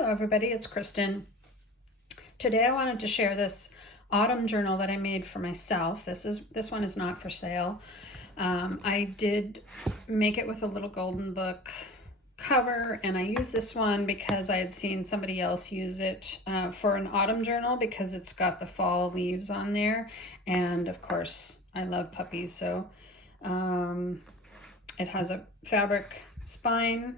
Hello everybody, it's Kristen. Today I wanted to share this autumn journal that I made for myself. This one is not for sale. I did make it with a little golden book cover, and I used this one because I had seen somebody else use it for an autumn journal because it's got the fall leaves on there, and of course I love puppies, so it has a fabric spine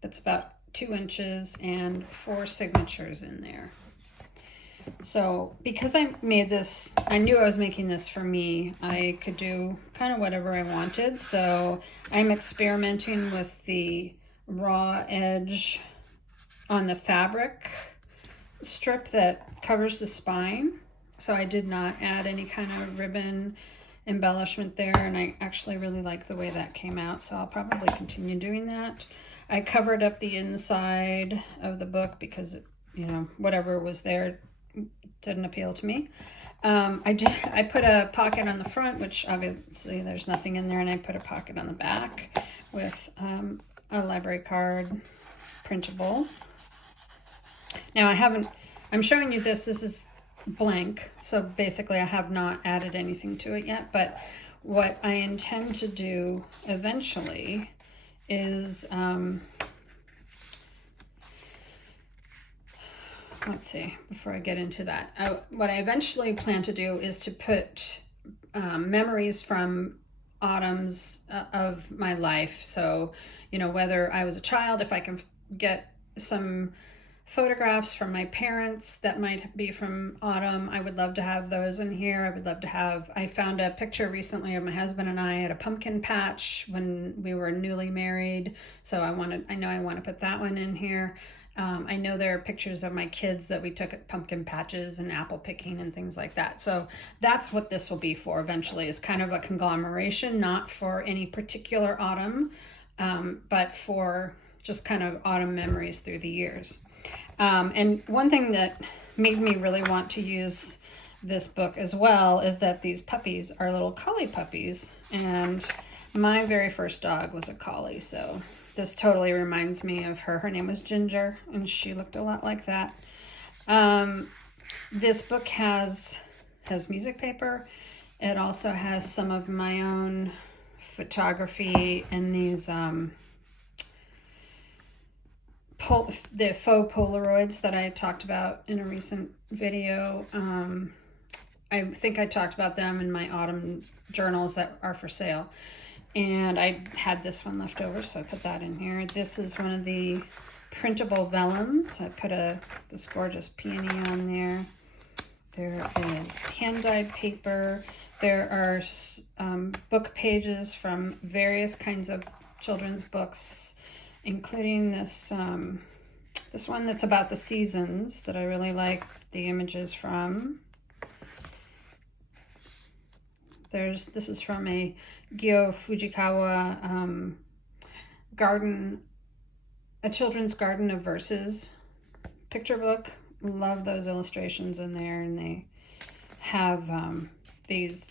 that's about 2 inches and 4 signatures in there. So because I made this, I knew I was making this for me, I could do kind of whatever I wanted. So I'm experimenting with the raw edge on the fabric strip that covers the spine. So I did not add any kind of ribbon embellishment there, and I actually really like the way that came out, so I'll probably continue doing that. I covered up the inside of the book because, you know, whatever was there didn't appeal to me. I put a pocket on the front, which obviously there's nothing in there, and I put a pocket on the back with a library card printable. Now I'm showing you this is blank, so basically I have not added anything to it yet, but what I intend to do eventually is, let's see, before I get into that, what I eventually plan to do is to put memories from autumns of my life. So, you know, whether I was a child, if I can get some photographs from my parents that might be from autumn, I would love to have those in here. I would love to have, I found a picture recently of my husband and I at a pumpkin patch when we were newly married. So I know I want to put that one in here. I know there are pictures of my kids that we took at pumpkin patches and apple picking and things like that. So that's what this will be for eventually, is kind of a conglomeration, not for any particular autumn, but for just kind of autumn memories through the years. And one thing that made me really want to use this book as well is that these puppies are little collie puppies, and my very first dog was a collie, so this totally reminds me of her. Her name was Ginger, and she looked a lot like that. This book has music paper. It also has some of my own photography and these the faux Polaroids that I talked about in a recent video. I think I talked about them in my autumn journals that are for sale. And I had this one left over, so I put that in here. This is one of the printable vellums. I put this gorgeous peony on there. There is hand-dyed paper. There are book pages from various kinds of children's books, including this one that's about the seasons that I really like the images from. This is from a Gyo Fujikawa garden, a children's garden of verses picture book. Love those illustrations in there, and they have these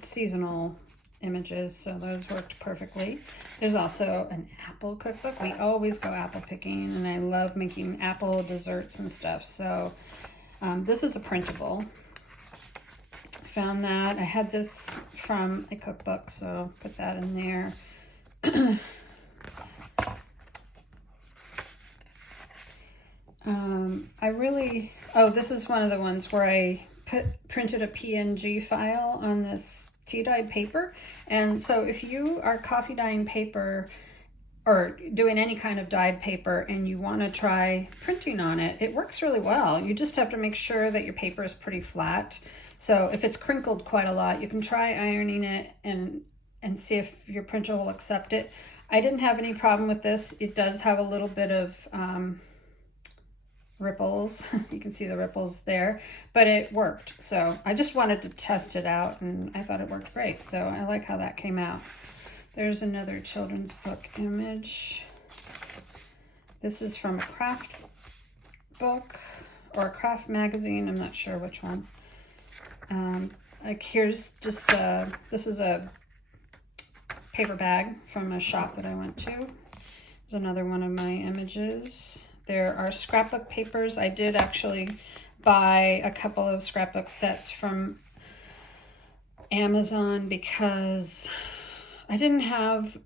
seasonal images, so those worked perfectly. There's also an apple cookbook. We always go apple picking, and I love making apple desserts and stuff, so this is a printable. Found that. I had this from a cookbook, so put that in there. This is one of the ones where I printed a PNG file on this tea-dyed paper. And so if you are coffee dyeing paper or doing any kind of dyed paper and you want to try printing on it, it works really well. You just have to make sure that your paper is pretty flat. So if it's crinkled quite a lot, you can try ironing it and see if your printer will accept it. I didn't have any problem with this. It does have a little bit of ripples. You can see the ripples there, but it worked. So I just wanted to test it out, and I thought it worked great. So I like how that came out. There's another children's book image. This is from a craft book or a craft magazine. I'm not sure which one. Here's just this is a paper bag from a shop that I went to. There's another one of my images. There are scrapbook papers. I did actually buy a couple of scrapbook sets from Amazon because I didn't have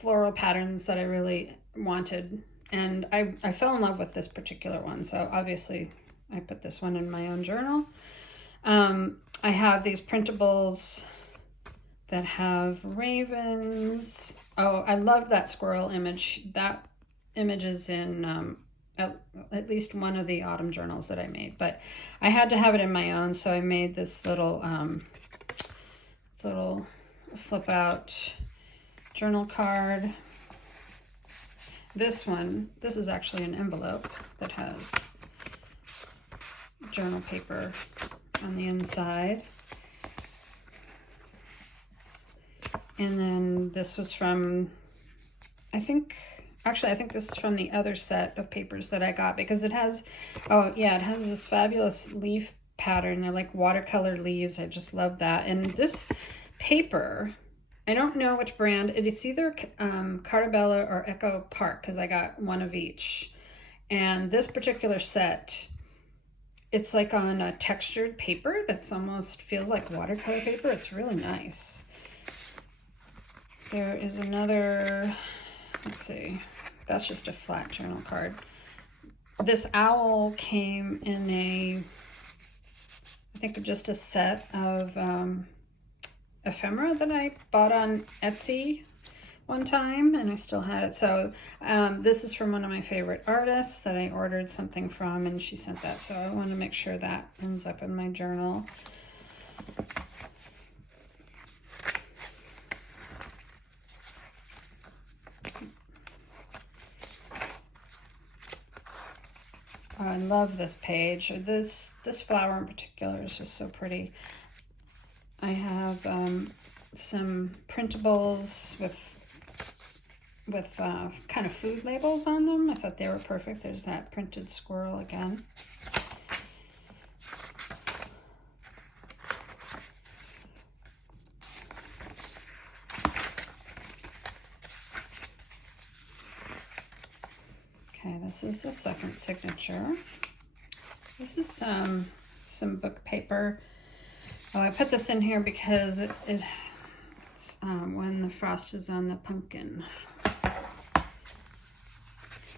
floral patterns that I really wanted, and I fell in love with this particular one, so obviously I put this one in my own journal. I have these printables that have ravens. Oh, I love that squirrel image. That image is in at least one of the autumn journals that I made, but I had to have it in my own, so I made this little flip out journal card. This is actually an envelope that has journal paper on the inside. And then this was from, I think this is from the other set of papers that I got, because it has, oh yeah, it has this fabulous leaf pattern. They're like watercolor leaves. I just love that. And this paper, I don't know which brand. It's either Cartabella or Echo Park, because I got one of each. And this particular set, it's like on a textured paper that's almost feels like watercolor paper. It's really nice. There is another, let's see, that's just a flat journal card. This owl came in I think just a set of ephemera that I bought on Etsy one time, and I still had it. So this is from one of my favorite artists that I ordered something from, and she sent that. So I want to make sure that ends up in my journal. I love this page. This flower in particular is just so pretty. I have some printables with kind of food labels on them. I thought they were perfect. There's that printed squirrel again. Okay, this is the second signature. This is some book paper. Oh, I put this in here because it's When the Frost is on the Pumpkin.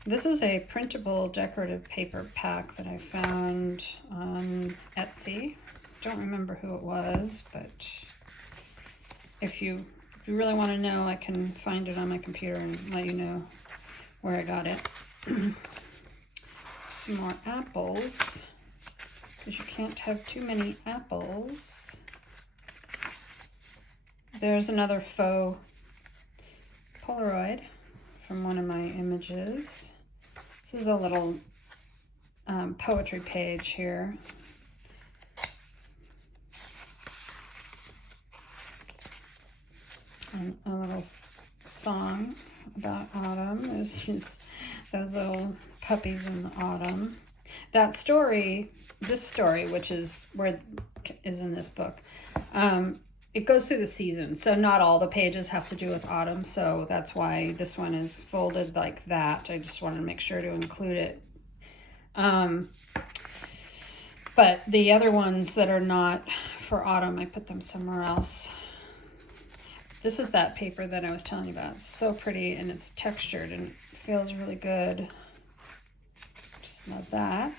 This is a printable decorative paper pack that I found on Etsy. Don't remember who it was, but if you really want to know, I can find it on my computer and let you know where I got it. Some more apples, because you can't have too many apples. There's another faux Polaroid from one of my images. This is a little poetry page here. And a little song about autumn. There's those little puppies in the autumn. That story, this story, which is in this book, it goes through the seasons, so not all the pages have to do with autumn, so that's why this one is folded like that. I just wanted to make sure to include it. But the other ones that are not for autumn, I put them somewhere else. This is that paper that I was telling you about. It's so pretty, and it's textured, and it feels really good. Just love that.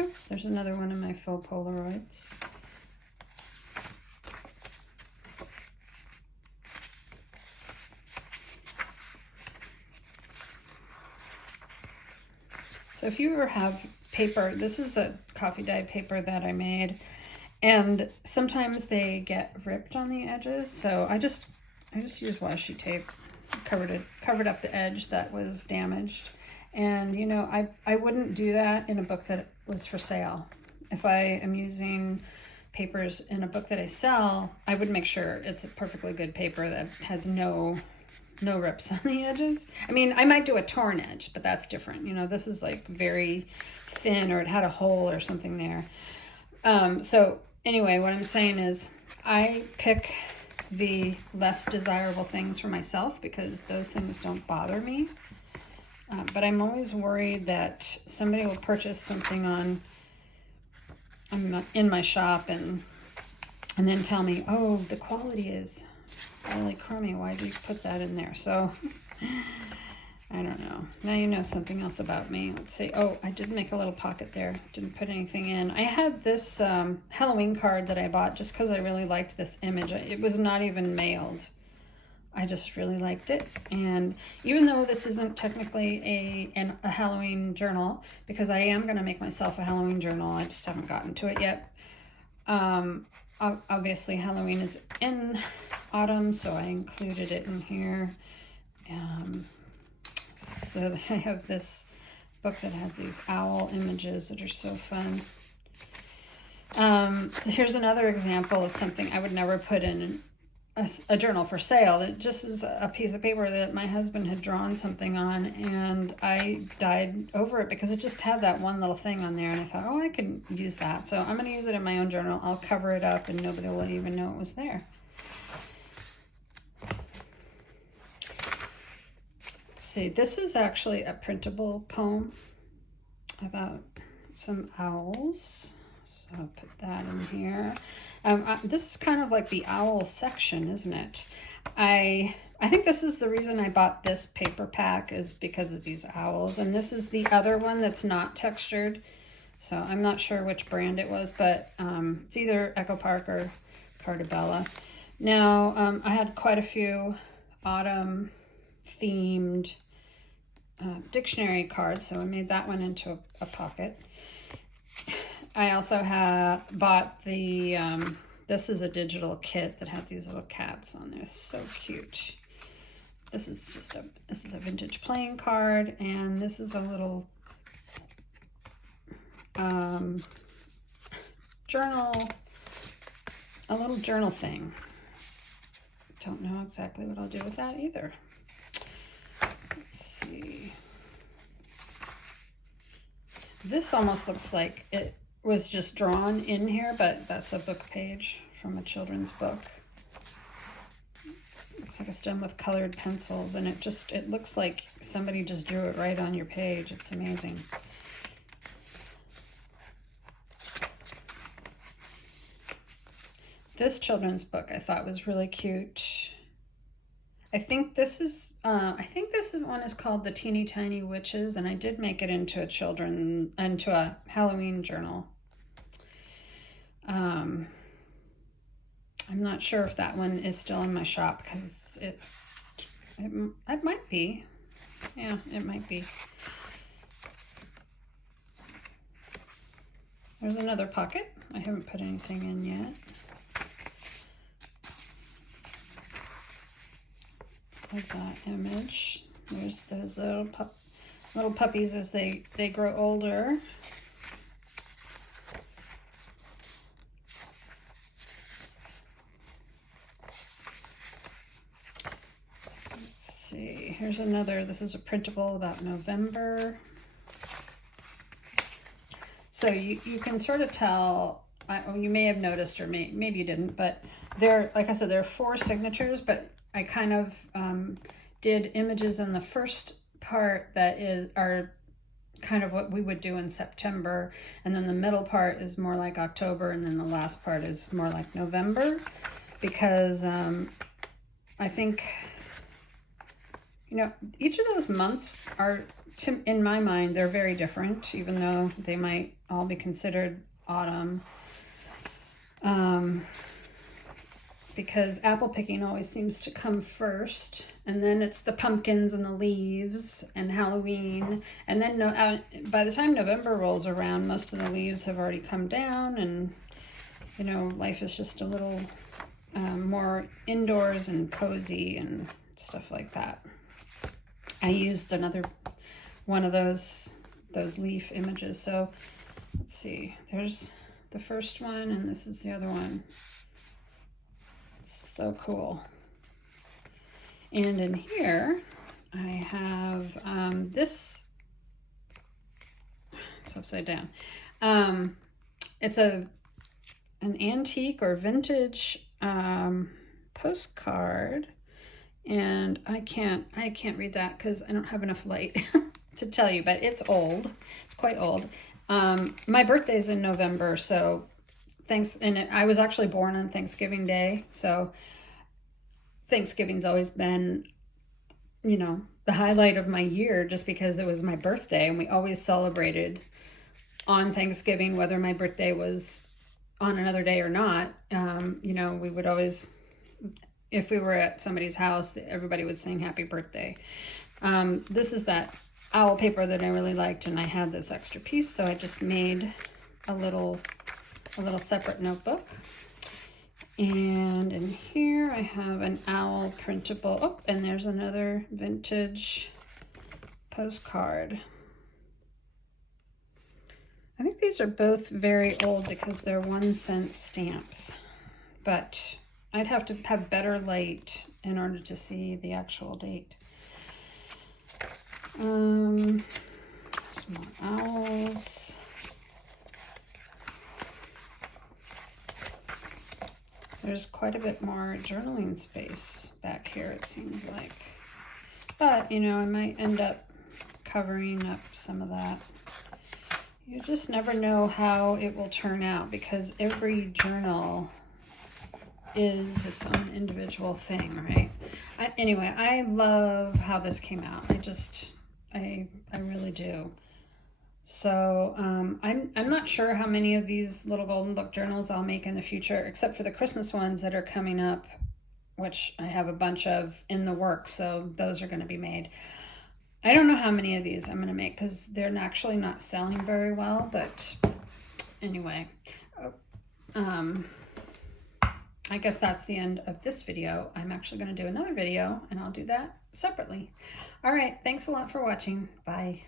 Oh, there's another one of my faux Polaroids. So if you ever have paper, this is a coffee dye paper that I made, and sometimes they get ripped on the edges, so I just used washi tape, covered up the edge that was damaged. And you know, I wouldn't do that in a book that was for sale. If I am using papers in a book that I sell, I would make sure it's a perfectly good paper that has no rips on the edges. I mean, I might do a torn edge, but that's different. You know, this is like very thin, or it had a hole or something there. So anyway, what I'm saying is I pick the less desirable things for myself because those things don't bother me. But I'm always worried that somebody will purchase something in my shop and then tell me, oh, the quality is really crummy. Why did you put that in there? So I don't know. Now you know something else about me. Let's see. Oh, I did make a little pocket there. Didn't put anything in. I had this Halloween card that I bought just because I really liked this image. It was not even mailed. I just really liked it. And even though this isn't technically a Halloween journal, because I am going to make myself a Halloween journal, I just haven't gotten to it yet. Obviously Halloween is in autumn, so I included it in here. So I have this book that has these owl images that are so fun. Here's another example of something I would never put in a journal for sale. It just is a piece of paper that my husband had drawn something on, and I died over it because it just had that one little thing on there, and I thought, oh, I could use that. So I'm going to use it in my own journal. I'll cover it up and nobody will even know it was there. Let's see, this is actually a printable poem about some owls. So I'll put that in here. This is kind of like the owl section, isn't it? I think this is the reason I bought this paper pack, is because of these owls. And this is the other one that's not textured. So I'm not sure which brand it was, but it's either Echo Park or Cartabella. Now, I had quite a few autumn themed dictionary cards, so I made that one into a pocket. I also bought the, this is a digital kit that had these little cats on there. So cute. This is a vintage playing card, and this is a little journal, a little journal thing. Don't know exactly what I'll do with that either. Let's see. This almost looks like it was just drawn in here, but that's a book page from a children's book. Looks like a stem with colored pencils, and it looks like somebody just drew it right on your page. It's amazing. This children's book I thought was really cute. I think this one is called The Teeny Tiny Witches, and I did make it into a Halloween journal. I'm not sure if that one is still in my shop because it might be. Yeah, it might be. There's another pocket. I haven't put anything in yet. Like that image. There's those little puppies as they grow older. Let's see. Here's another. This is a printable about November. So you can sort of tell. You may have noticed, or maybe you didn't, but like I said, there are 4 signatures, but I kind of did images in the first part that are kind of what we would do in September, and then the middle part is more like October, and then the last part is more like November, because I think, each of those months are, in my mind, they're very different, even though they might all be considered autumn. Because apple picking always seems to come first, and then it's the pumpkins and the leaves and Halloween, and then by the time November rolls around, most of the leaves have already come down, and life is just a little more indoors and cozy and stuff like that. I used another one of those leaf images. So let's see, there's the first one, and this is the other one. So cool. And in here I have this, it's upside down. It's an antique or vintage postcard, and I can't read that because I don't have enough light to tell you, but it's old. It's quite old. My birthday's in November, so I was actually born on Thanksgiving Day, so Thanksgiving's always been, you know, the highlight of my year just because it was my birthday, and we always celebrated on Thanksgiving, whether my birthday was on another day or not. You know, we would always, if we were at somebody's house, everybody would sing happy birthday. This is that owl paper that I really liked, and I had this extra piece, so I just made a little separate notebook. And in here I have an owl printable, oh, and there's another vintage postcard. I think these are both very old because they're 1-cent stamps, but I'd have to have better light in order to see the actual date. Some more owls. There's quite a bit more journaling space back here, it seems like. But, you know, I might end up covering up some of that. You just never know how it will turn out because every journal is its own individual thing, right? Anyway, I love how this came out. I really do. So I'm not sure how many of these little golden book journals I'll make in the future, except for the Christmas ones that are coming up, which I have a bunch of in the works, so those are going to be made. I don't know how many of these I'm going to make because they're actually not selling very well, but anyway, I guess that's the end of this video. I'm actually going to do another video, and I'll do that separately. All right, thanks a lot for watching. Bye.